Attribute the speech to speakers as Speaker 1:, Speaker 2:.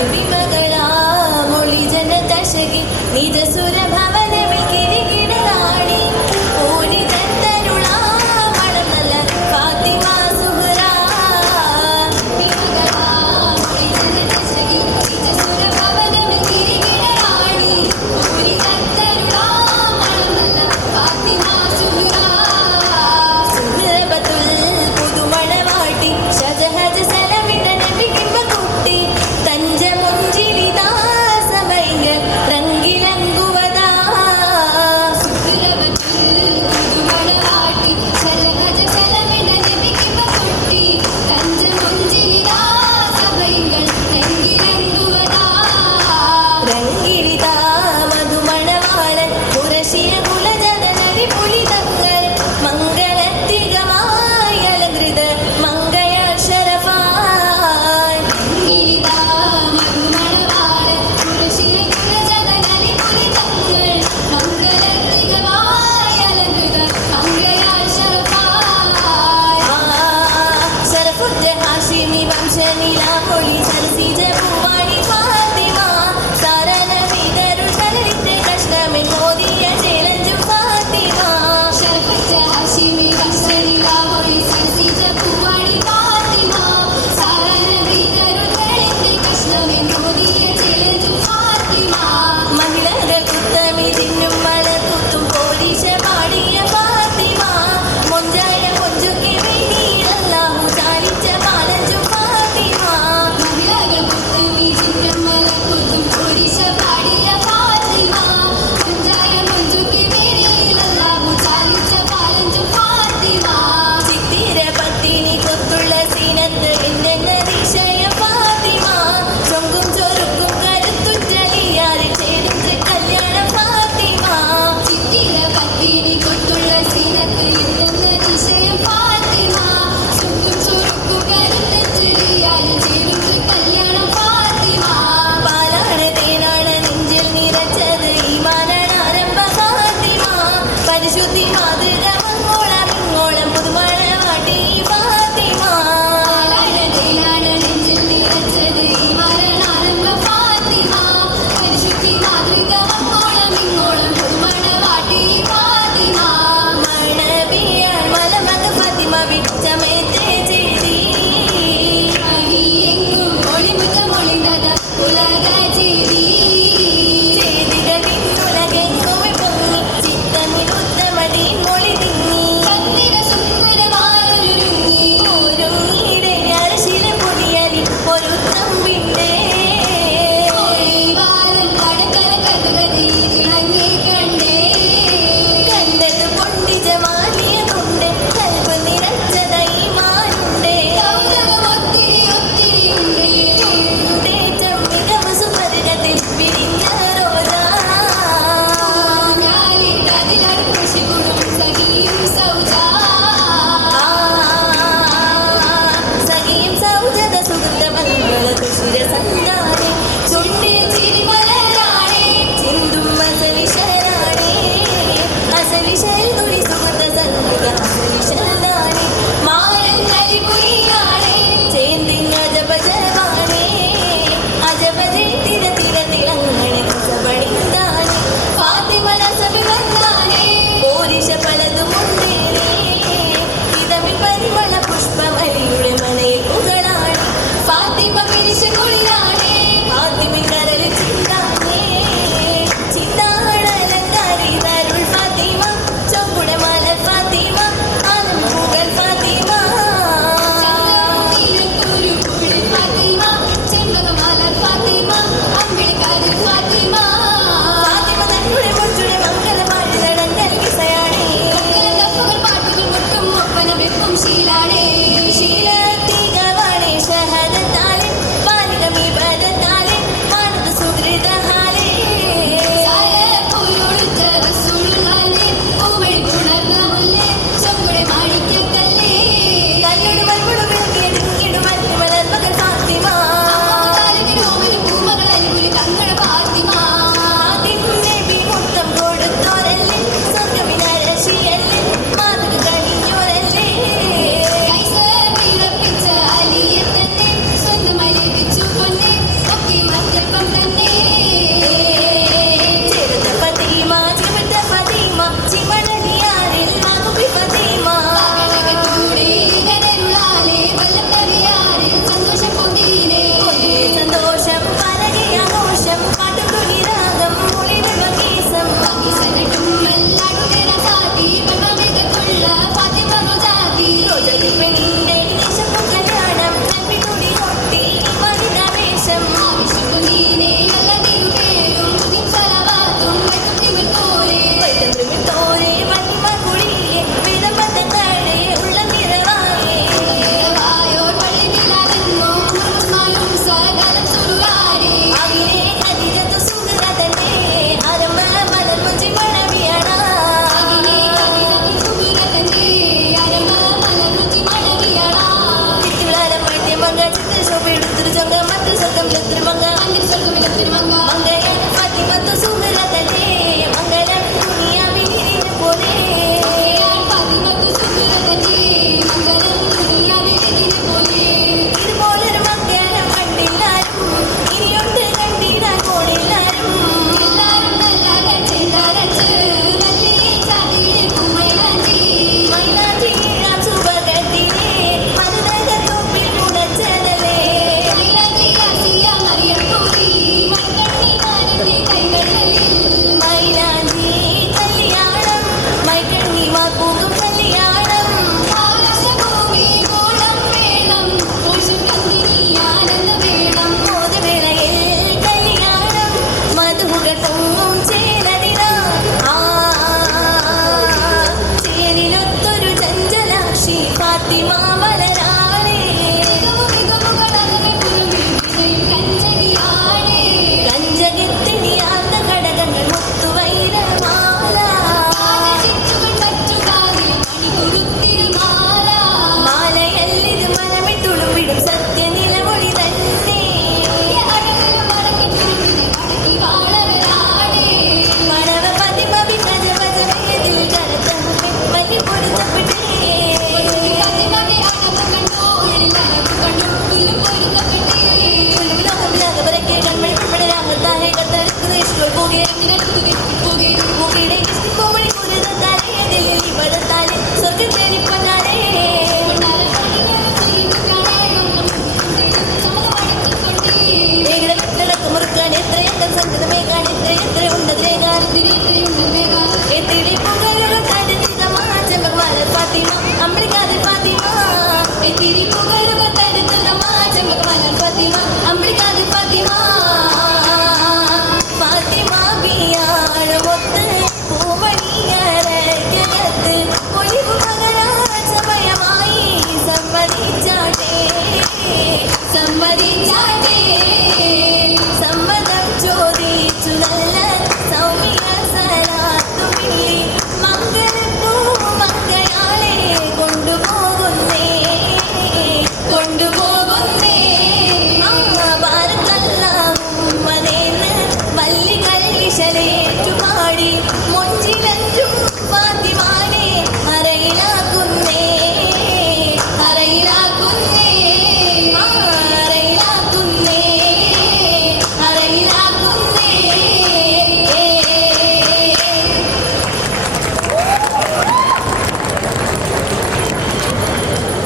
Speaker 1: പ്രതിമകളാ Moly ജനതശകി നിജസുര like the Дерек книжкою, бо я не люблю